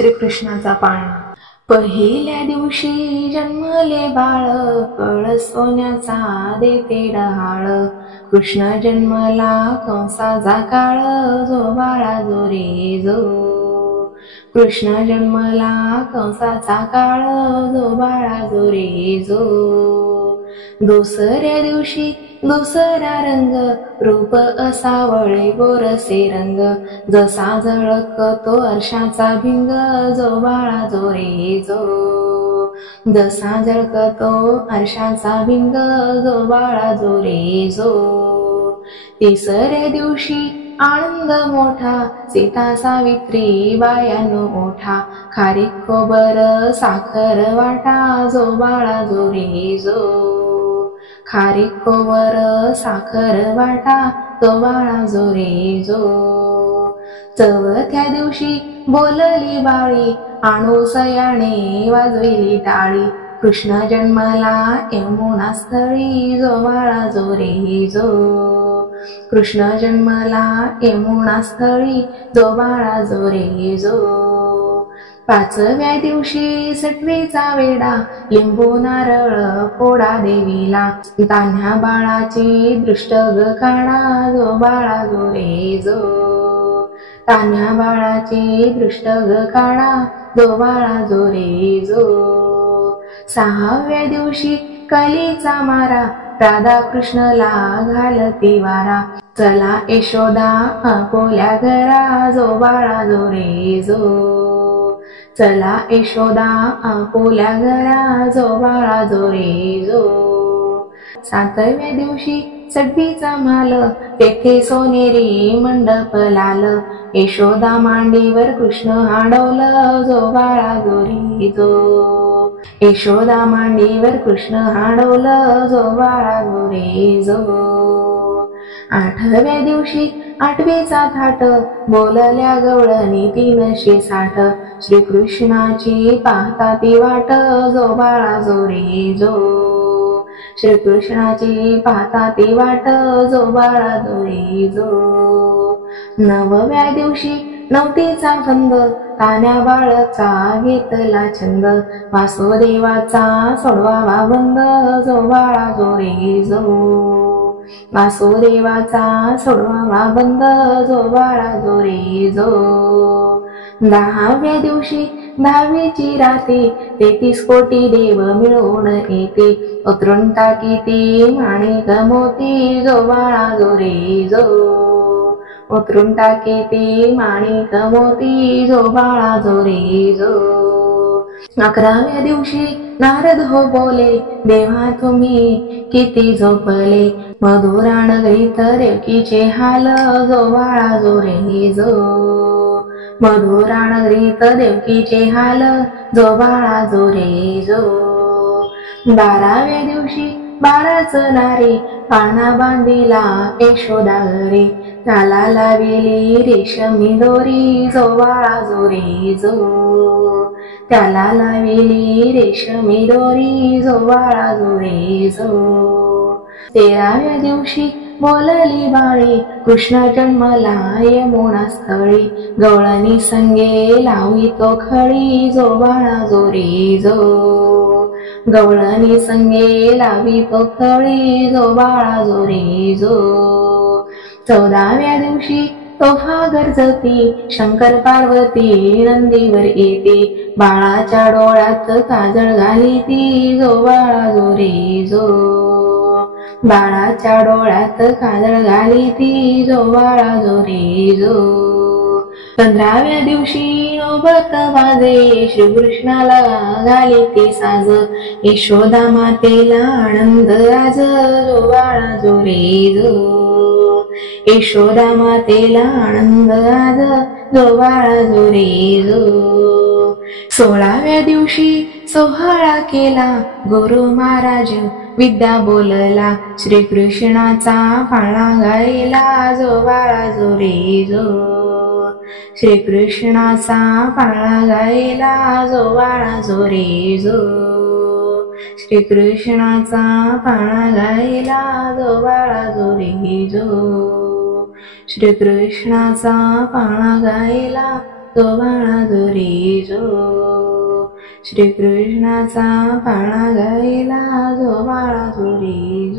श्रीकृष्णाचा पाळणा। पहिल्या दिवशी जन्मले बाळ, कळ सोन्याचा देते डहाळ। कृष्ण जन्मला कंसाचा काळ, जो बाळा जो रे जो। कृष्ण जन्मला कंसाचा काळ, जो बाळा जो रे जो। दुसऱ्या दिवशी दुसरा रंग, रूप असावळे गोरसे रंग। जसा झळकतो अर्शाचा भिंग, जो बाळा जो रे जो। जसा झळकतो अर्शाचा भिंग, जो बाळा जो रे जो। तिसऱ्या दिवशी आनंद मोठा, सीता सावित्री बायानो ओठा। खारीक खोबर साखर वाटा, जो बाळा जो रे जो। खारीक खोबर साखर वाटा, जो बाळा जो रे जो। चौथ्या दिवशी बोलली बाळी, आणू सयाने वाजविली टाळी। कृष्ण जन्मला यमुना स्थळी, जो बाळा जो रे जो। कृष्ण जन्मला यमुना स्थळी, जो बाळा जो रे जो। पाचव्या दिवशी सटवीचा वेडा, लिंबू नारळ फोडा देवीला। तान्ह्या बाळाची दृष्ट ग काढा, जो बाळा जो रे जो। तान्ह्या बाळाची दृष्ट ग काढा, जो बाळा जो रे जो। सहाव्या दिवशी कलीचा मारा, राधा कृष्णला घालती वारा। चला यशोदा आपोल्या घरा, जो बाळा जो रे जो। चला यशोदा आपोल्या घरा, जो बाळा जो रे जो। सातव्या दिवशी चढवीचा माल, तेथे सोनेरी मंडप लाल। यशोदा मांडीवर कृष्ण हाडवलं, जो बाळा जो रे जो। यशोदा मांडीवर कृष्ण हाडवलं, जो बाळा जो रे जो। आठव्या दिवशी आठवीचा थाट, बोलल्या गवळणी 360। श्रीकृष्णाची पाहता ती वाट, जो बाळा जो रे जो। श्रीकृष्णाची पाहता ती वाट, जो बाळा जो रे जो। नवव्या दिवशी नवतीचा फंद, तान्ह्या बाळाचा घेतला छंद। वासुदेवाचा सोडवावा बंद, जो बाळा जो रे जो। वासुदेवाचा सोडवावा बंद, जो बाळा जो रे जो। दहाव्या दिवशी दहावीची राती, 33 कोटी देव मिळून येते। उतरून टाकीती माणिक मोती, जो बाळा जो रे जो। उतरून टाकीती माणिक मोती, जो बाळा जो रे जो। 11व्या दिवशी नारद हो बोले, देवा तुम्ही किती झोपले। मधुराण गीत रेवकीचे हाल, जो बाळा जो रे जो। मधुराण गीत देवकीचे हाल, जो बाळा जो रे जो। 12व्या दिवशी 12च नारी, पाळणा बांधिला यशोदा घरी। त्याला लाविली रेशमी दोरी, जो बाळा जो रे जो। त्याला लाविली रेशमी दोरी, जो बाळा जो रे जो। 13व्या दिवशी बोलली बाळी, कृष्ण जन्मला यमुना स्थळी। गवळणी संगे लावी तो खळी, जो बाळा जो रे जो। गवळणी संगे लावी तो खळी, जो बाळा जो रे जो। 14व्या दिवशी तोफा गरजती, शंकर पार्वती नंदीवर येते। बाळाच्या डोळ्यात काजळ घालीती, जो बाळा जो रे जो। बाळाच्या डोळ्यात काजळ घालीती, जो बाळा जो रे जो। 15व्या दिवशी नौबत वाजे, श्रीकृष्णाला घालीती साज। यशोदा मातेला आनंद आज, जो बाळा जो रे जो। यशोदा मातेला आनंद आज, जो बाळा जो रे जो। 16व्या दिवशी सोहळा केला, गुरु महाराज विद्या बोलला। श्रीकृष्णाचा पाळणा गायला, जो बाळा जो रे जो। श्रीकृष्णाचा पाळणा गायला, जो बाळा जो रे जो। श्रीकृष्णाचा पाळणा गायला, जो बाळा जो रे जो। श्रीकृष्णाचा पाळणा गायला, जो बाळा जो रे जो. श्रीकृष्णाचा पाळणा गायला जो बाळा जो रे